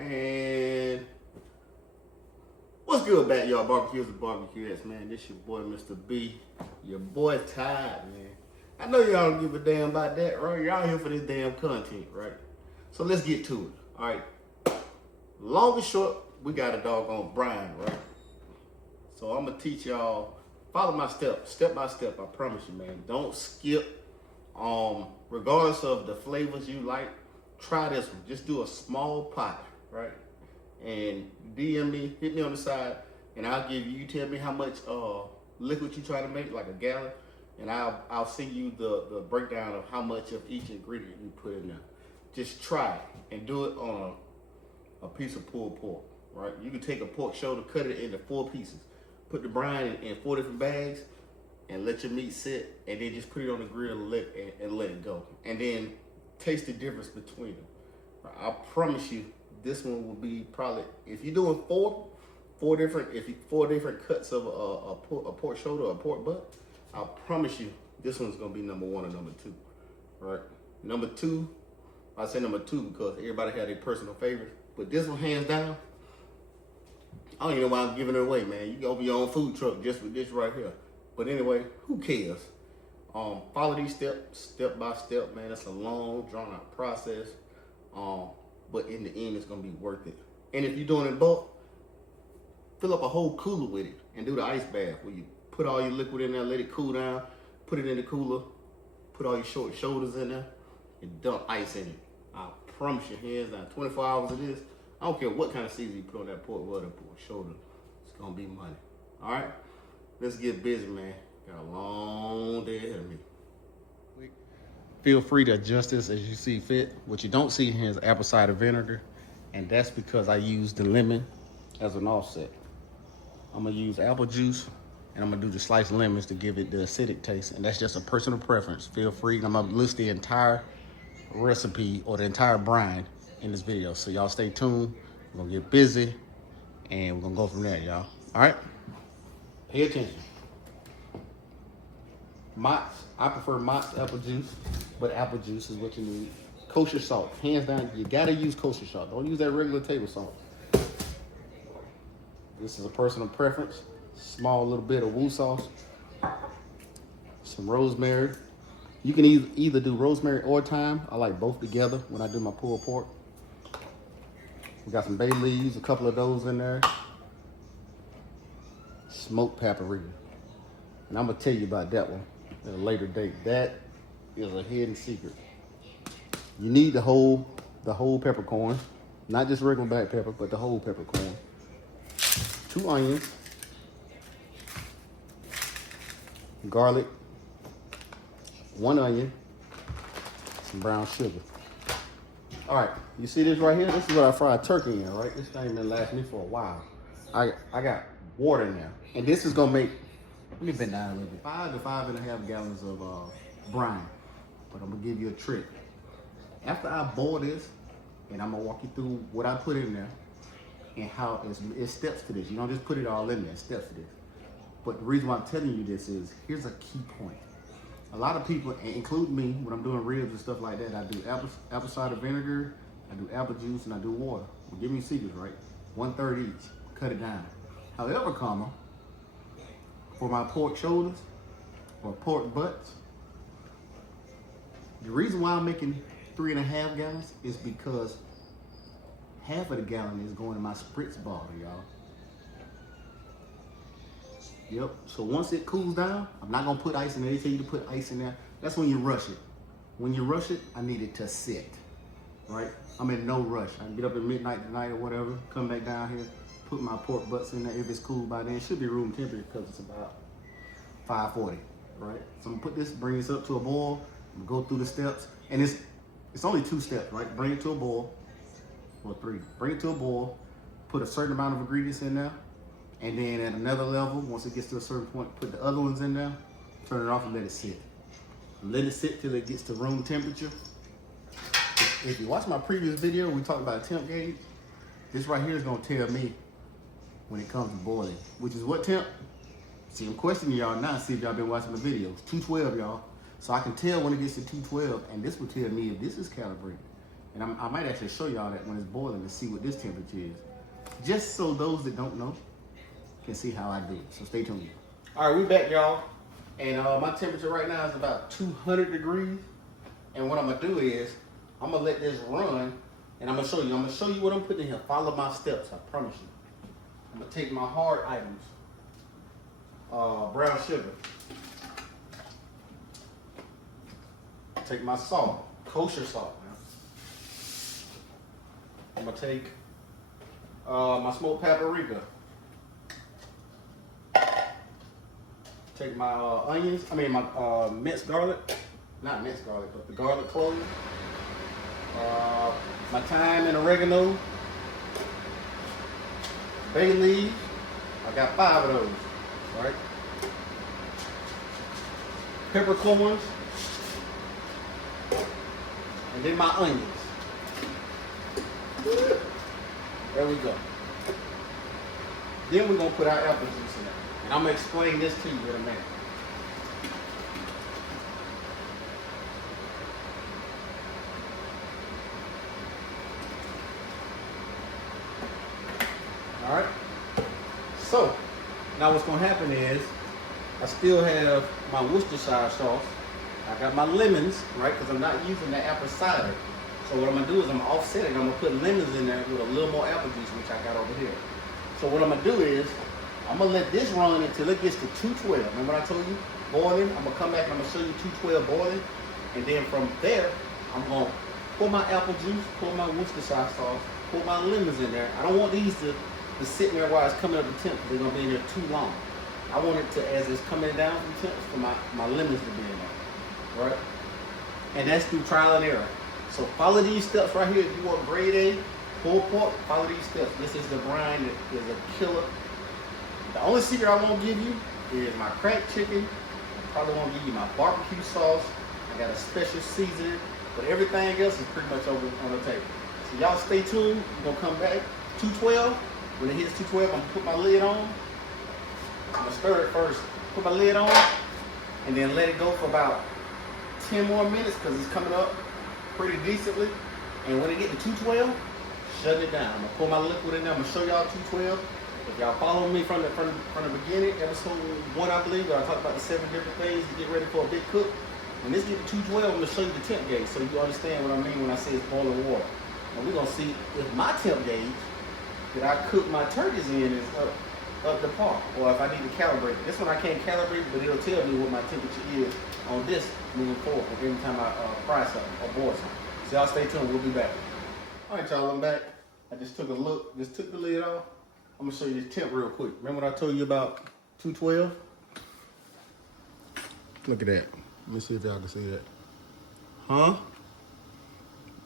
And what's good, backyard barbecues and barbecuettes, man? This your boy, Mr. B. Your boy tired, man. I know y'all don't give a damn about that, right? Y'all here for this damn content, right? So let's get to it, all right? Long and short, we got a doggone brine, right? So I'm gonna teach y'all, follow my steps, step by step, I promise you, man. Don't skip. Regardless of the flavors you like, try this one. Just do a small pot, right? And DM me, hit me on the side, and I'll give you tell me how much liquid you try to make, like a gallon, and I'll send you the breakdown of how much of each ingredient you put in there. Just try it and do it on a piece of pulled pork, right? You can take a pork shoulder, cut it into 4 pieces, put the brine in 4 different bags, and let your meat sit, and then just put it on the grill and let it go. And then taste the difference between them. I promise you, this one will be probably, if you're doing four different cuts of a pork shoulder or a pork butt, I promise you, this one's gonna be number 1 or number 2, right? Number 2, I say number 2 because everybody had their personal favorites, but this one hands down, I don't even know why I'm giving it away, man. You can open your own food truck just with this right here. But anyway, who cares? Follow these steps, step by step, man. It's a long, drawn out process. But in the end, it's gonna be worth it. And if you're doing it in bulk, fill up a whole cooler with it and do the ice bath where you put all your liquid in there, let it cool down, put it in the cooler, put all your short shoulders in there, and dump ice in it. I promise you, hands down, 24 hours of this, I don't care what kind of season you put on that pork butt or pork shoulder, it's gonna be money. All right? Let's get busy, man. Got a long day ahead of me. Feel free to adjust this as you see fit. What you don't see here is apple cider vinegar, and that's because I used the lemon as an offset. I'm gonna use apple juice, and I'm gonna do the sliced lemons to give it the acidic taste, and that's just a personal preference. Feel free, and I'm gonna list the entire recipe or the entire brine in this video. So y'all stay tuned. We're gonna get busy, and we're gonna go from there, y'all. All right? Pay attention. Mott's, I prefer Mott's apple juice, but apple juice is what you need. Kosher salt, hands down, you gotta use kosher salt. Don't use that regular table salt. This is a personal preference. Small little bit of woo sauce. Some rosemary. You can either do rosemary or thyme. I like both together when I do my pulled pork. We got some bay leaves, a couple of those in there. Smoked paprika. And I'm gonna tell you about that one at a later date. That is a hidden secret. You need the whole peppercorn, not just regular black pepper, but the whole peppercorn. 2 onions, garlic, 1 onion, some brown sugar. All right, you see this right here? This is what I fried turkey in, right? This thing been lasting me for a while. I got water in there, and this is gonna make, let me bend down a little bit, 5 to 5.5 gallons of brine. But I'm gonna give you a trick. After I boil this, and I'm gonna walk you through what I put in there and how it's steps to this. You don't just put it all in there, steps to this. But the reason why I'm telling you this is, here's a key point. A lot of people, including me, when I'm doing ribs and stuff like that, I do apple cider vinegar, I do apple juice, and I do water. Well, give me secrets, right? 1/3 each, cut it down. However, for my pork shoulders or pork butts, the reason why I'm making 3.5 gallons is because half of the gallon is going in my spritz bottle, y'all. Yep, so once it cools down, I'm not gonna put ice in there. They tell you to put ice in there. That's when you rush it. When you rush it, I need it to sit, right? I'm in no rush. I can get up at midnight tonight or whatever, come back down here, put my pork butts in there. If it's cool by then, it should be room temperature because it's about 540, right? So I'm gonna put this, bring this up to a boil, I'm gonna go through the steps, and it's only 2 steps, right? Bring it to a boil, or 3. Bring it to a boil, put a certain amount of ingredients in there, and then at another level, once it gets to a certain point, put the other ones in there, turn it off and let it sit. Let it sit till it gets to room temperature. If you watch my previous video, we talked about a temp gauge. This right here is gonna tell me when it comes to boiling, which is what temp? See, I'm questioning y'all now, see if y'all been watching the videos. 212, y'all. So I can tell when it gets to 212, and this will tell me if this is calibrated. And I might actually show y'all that when it's boiling to see what this temperature is. Just so those that don't know can see how I do it. So stay tuned. All right, we back, y'all. And my temperature right now is about 200 degrees. And what I'm gonna do is, I'm gonna let this run, and I'm gonna show you what I'm putting in here. Follow my steps, I promise you. I'm gonna take my hard items, brown sugar. Take my salt, kosher salt. I'm gonna take my smoked paprika. Take my onions, my minced garlic. Not minced garlic, but the garlic cloves. My thyme and oregano. Bay leaves. I got 5 of those, right? Peppercorns. And then my onions. There we go. Then we're gonna put our apple juice in there. And I'm gonna explain this to you in a minute. All right. So now what's gonna happen is I still have my Worcestershire sauce. I got my lemons, right? Because I'm not using the apple cider. So what I'm gonna do is I'm gonna offset it. I'm gonna put lemons in there with a little more apple juice, which I got over here. So what I'm gonna do is I'm gonna let this run until it gets to 212. Remember what I told you? Boiling. I'm gonna come back and I'm gonna show you 212 boiling. And then from there, I'm gonna pour my apple juice, pour my Worcestershire sauce, pour my lemons in there. I don't want these to sit there while it's coming up to temp. They're gonna be in there too long. I want it to, as it's coming down from temps, for my lemons to be in there, right? And that's through trial and error. So follow these steps right here. If you want grade A, pulled pork, follow these steps. This is the brine that is a killer. The only secret I won't give you is my cracked chicken. I probably won't give you my barbecue sauce. I got a special seasoning, but everything else is pretty much over on the table. So y'all stay tuned. We're gonna come back 212. When it hits 212, I'm gonna put my lid on. I'm gonna stir it first. Put my lid on, and then let it go for about 10 more minutes because it's coming up pretty decently. And when it get to 212, shut it down. I'm gonna pour my liquid in there. I'm gonna show y'all 212. If y'all follow me from the beginning, episode 1, I believe, where I talked about the 7 different things to get ready for a big cook. When this get to 212, I'm gonna show you the temp gauge so you understand what I mean when I say it's boiling water. And we're gonna see if my temp gauge that I cook my turkeys in is up to par, or if I need to calibrate it. This one I can't calibrate, but it'll tell me what my temperature is on this moving forward every time I fry something or boil something. So y'all stay tuned, we'll be back. All right, y'all, I'm back. I just took a look, just took the lid off. I'm gonna show you the temp real quick. Remember what I told you about 212? Look at that. Let me see if y'all can see that. Huh?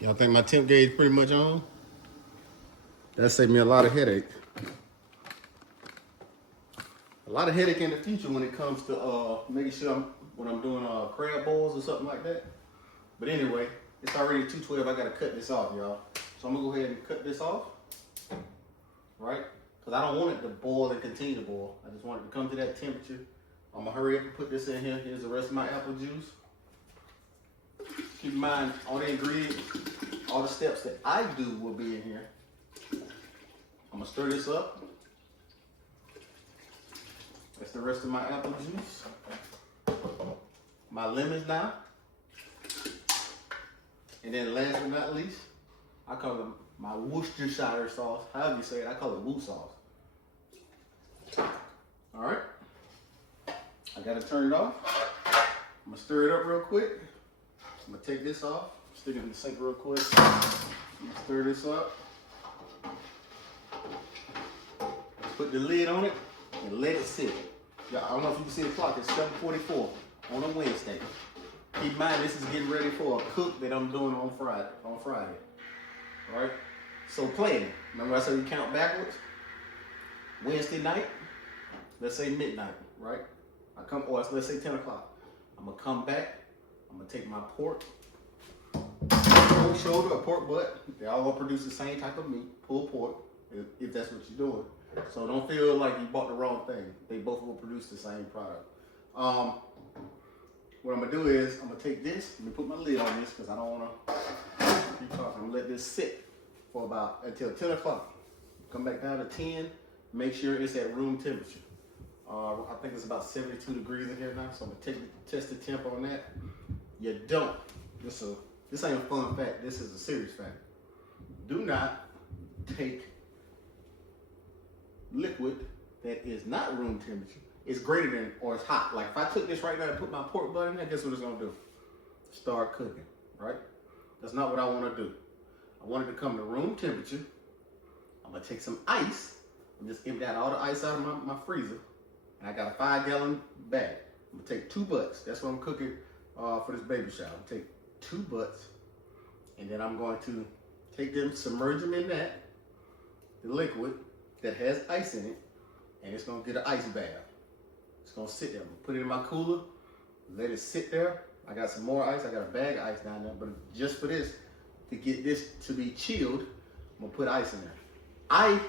Y'all think my temp gauge pretty much on? That saved me a lot of headache. A lot of headache in the future when it comes to making sure when I'm doing crab boils or something like that. But anyway, it's already 212. I gotta cut this off, y'all. So I'm gonna go ahead and cut this off, right? Because I don't want it to boil and continue to boil. I just want it to come to that temperature. I'm gonna hurry up and put this in here. Here's the rest of my apple juice. Keep in mind, all the ingredients, all the steps that I do will be in here. I'm gonna stir this up. That's the rest of my apple juice. My lemons now. And then last but not least, I call it my Worcestershire sauce. However you say it, I call it Woo sauce. All right. I gotta turn it off. I'm gonna stir it up real quick. I'm gonna take this off, stick it in the sink real quick. Stir this up. Put the lid on it and let it sit. I don't know if you can see the clock, it's 7:44 on a Wednesday. Keep in mind, this is getting ready for a cook that I'm doing on Friday. All right? So plan. Remember I said you count backwards? Wednesday night, let's say midnight, right? Let's say 10 o'clock. I'm gonna come back, I'm gonna take my pork, pork shoulder or pork butt. They all produce the same type of meat, pulled pork, if that's what you're doing. So don't feel like you bought the wrong thing. They both will produce the same product. What I'm gonna do is I'm gonna take this. Let me put my lid on this because I don't wanna, keep talking. I'm gonna let this sit for about until 10 o'clock. Come back down to 10. Make sure it's at room temperature. I think it's about 72 degrees in here now, so I'm gonna test the temp on that. You don't. This ain't a fun fact. This is a serious fact. Do not take liquid that is not room temperature. It's greater than or it's hot. Like if I took this right now and put my pork butt in there, guess what it's gonna do? Start cooking, right? That's not what I want to do. I want it to come to room temperature. I'm gonna take some ice and just empty out all the ice out of my freezer. And I got a 5-gallon bag. I'm gonna take 2 butts. That's what I'm cooking for this baby shower. I'm gonna take 2 butts, and then I'm going to take them, submerge them in that, the liquid that has ice in it, and it's gonna get an ice bath. It's gonna sit there. I'm gonna put it in my cooler, let it sit there. I got some more ice. I got a bag of ice down there, but just for this, to get this to be chilled, I'm gonna put ice in there. I,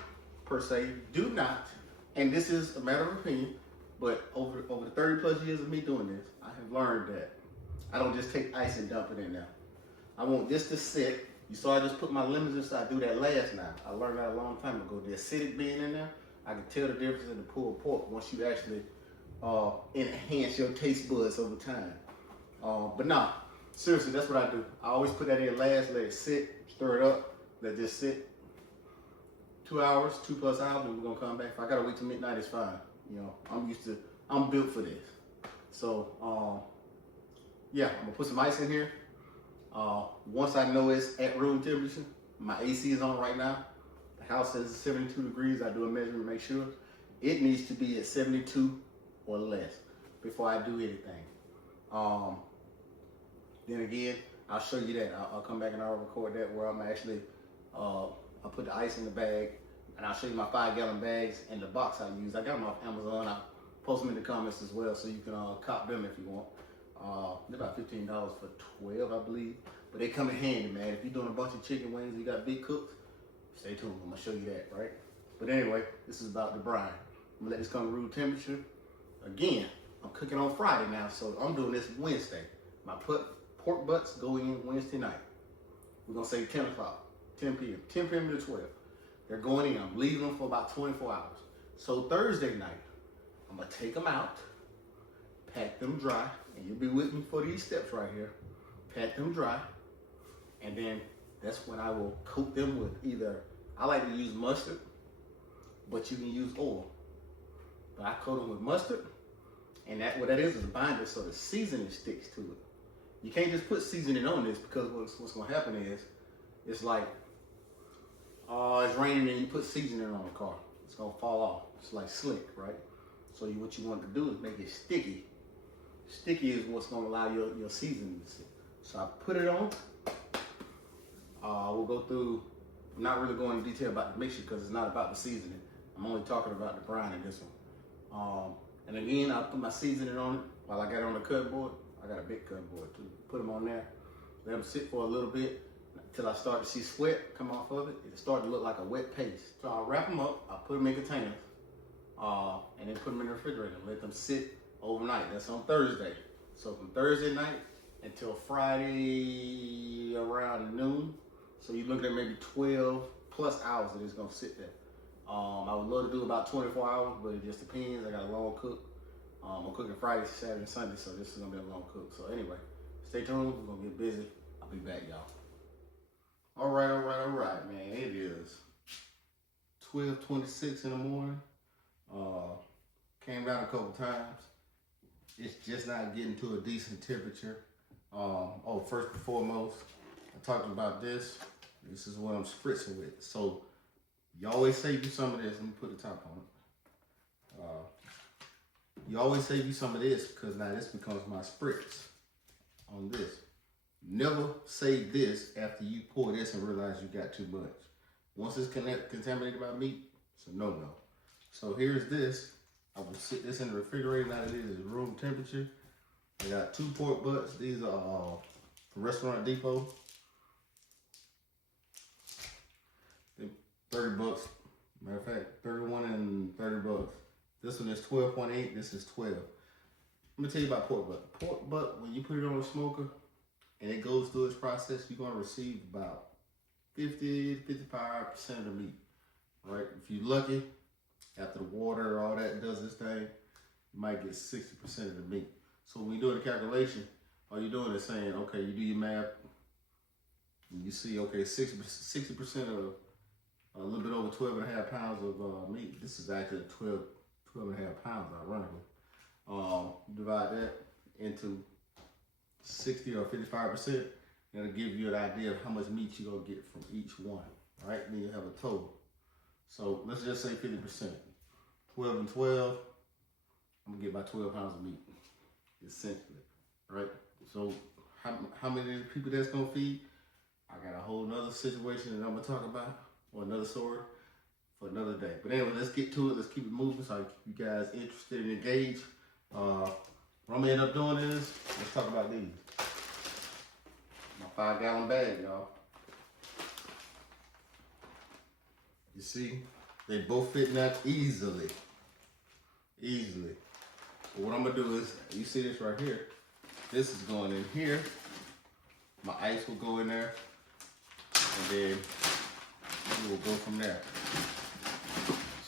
per se, do not, and this is a matter of opinion, but over the 30 plus years of me doing this, I have learned that I don't just take ice and dump it in there. I want this to sit. You saw I just put my lemons inside. I do that last night. I learned that a long time ago. The acidic being in there, I can tell the difference in the pulled pork once you actually enhance your taste buds over time. But nah, seriously, that's what I do. I always put that in last, let it sit, stir it up, let it just sit. 2 hours, 2+ hours, and we're gonna come back. If I gotta wait till midnight, it's fine. You know, I'm built for this. So, yeah, I'm gonna put some ice in here. Once I know it's at room temperature, my AC is on right now. The house says 72 degrees. I do a measurement, make sure. It needs to be at 72 or less before I do anything. Then again, I'll show you that. I'll come back and I'll record that where I'm actually, I'll put the ice in the bag, and I'll show you my 5-gallon bags and the box I use. I got them off Amazon. I'll post them in the comments as well, so you can cop them if you want. They're about $15 for 12, I believe. But they come in handy, man. If you're doing a bunch of chicken wings, you got big cooks, stay tuned. I'm gonna show you that, right? But anyway, this is about the brine. I'm gonna let this come to room temperature. Again, I'm cooking on Friday now, so I'm doing this Wednesday. My pork butts go in Wednesday night. We're gonna say 10 o'clock, 10 p.m., 10 p.m. to 12. They're going in. I'm leaving them for about 24 hours. So Thursday night, I'm gonna take them out, pat them dry, and you'll be with me for these steps right here. Pat them dry, and then that's when I will coat them with either, I like to use mustard, but you can use oil. But I coat them with mustard, and what that is a binder, so the seasoning sticks to it. You can't just put seasoning on this, because what's gonna happen is, it's like, it's raining and you put seasoning on the car. It's gonna fall off. It's like slick, right? So what you want to do is make it sticky. Sticky is what's gonna allow your seasoning to sit. So I put it on. We'll go through, I'm not really going into detail about the mixture because it's not about the seasoning. I'm only talking about the brine in this one. And again, I'll put my seasoning on it while I got it on the cutting board. I got a big cutting board too. Put them on there, let them sit for a little bit until I start to see sweat come off of it. It'll start to look like a wet paste. So I'll wrap them up, I'll put them in containers, and then put them in the refrigerator and let them sit overnight. That's on Thursday. So from Thursday night until Friday around noon. So you're looking at maybe 12+ hours that it's gonna sit there. I would love to do about 24 hours, but it just depends. I got a long cook. I'm cooking Friday, Saturday, and Sunday, so this is gonna be a long cook. So anyway, stay tuned. We're gonna get busy. I'll be back, y'all. All right, man. It is 12:26 in the morning. Came down a couple times. It's just not getting to a decent temperature. First and foremost, I talked about this. This is what I'm spritzing with. So you always save you some of this. Let me put the top on it. You always save you some of this because now this becomes my spritz on this. Never save this after you pour this and realize you got too much. Once it's contaminated by meat, it's a no-no. So here's this. I will sit this in the refrigerator. Now that it is room temperature. I got 2 pork butts. These are from Restaurant Depot. They're $30. Matter of fact, 31 and $30. This one is 12.8. This is 12. Let me tell you about pork butt. Pork butt, when you put it on the smoker, and it goes through its process, you're gonna receive about 50 to 55% of the meat, right? If you're lucky, after the water, all that does this thing, you might get 60% of the meat. So when you do the calculation, all you're doing is saying, okay, you do your math, and you see, okay, 60% of a little bit over 12 and a half pounds of meat. This is actually 12 and a half pounds, ironically. Divide that into 60 or 55%, it'll give you an idea of how much meat you're gonna get from each one, right? Then you have a total. So let's just say 50%. 12 and 12, I'm gonna get about 12 pounds of meat, essentially, right? So how many people that's gonna feed? I got a whole nother situation that I'm gonna talk about, or another story for another day. But anyway, let's get to it. Let's keep it moving so I keep you guys interested and engaged. What I'm gonna end up doing is, let's talk about these. My 5-gallon bag, y'all. You see, they both fit in that easily. Easily. But what I'm gonna do is, you see this right here? This is going in here. My ice will go in there, and then we will go from there.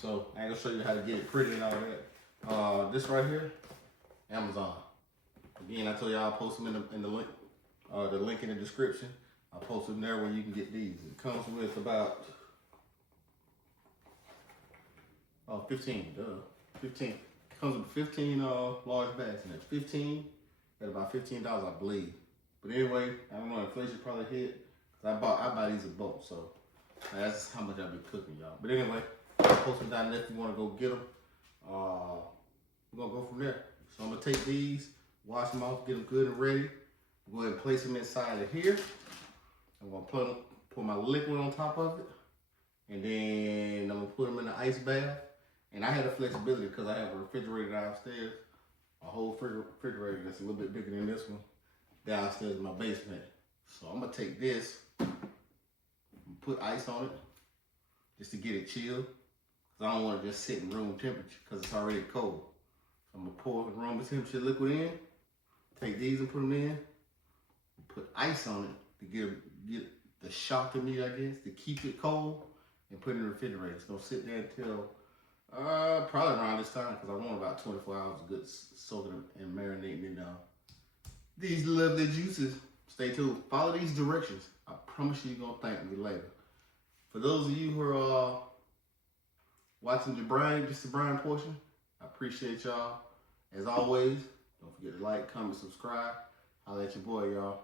So I ain't gonna show you how to get it pretty and all that. This right here, Amazon. Again, I told y'all I'll post them in the link in the description. I'll post them there where you can get these. It comes with about 15. 15. It comes with 15 large bags in there. 15 at about $15, I believe. But anyway, I don't know, inflation probably hit. I buy these in bulk, so that's how much I've been cooking, y'all. But anyway, I'll post them down there if you want to go get them. We're gonna go from there. So I'm gonna take these, wash them off, get them good and ready. Go ahead and place them inside of here. I'm gonna put my liquid on top of it, and then I'm gonna put them in the ice bath. And I had the flexibility because I have a refrigerator downstairs, a whole refrigerator that's a little bit bigger than this one, downstairs in my basement. So I'm gonna take this, put ice on it, just to get it chilled. Cause I don't want to just sit in room temperature because it's already cold. So I'm gonna pour the room temperature liquid in, take these and put them in, put ice on it to get the shock to me, I guess, to keep it cold, and put it in the refrigerator. It's gonna sit there until probably around this time because I want about 24 hours of good soaking and marinating in these lovely juices. Stay tuned. Follow these directions. I promise you're gonna thank me later. For those of you who are watching the brine portion, I appreciate y'all. As always, don't forget to like, comment, subscribe. Holla at your boy, y'all.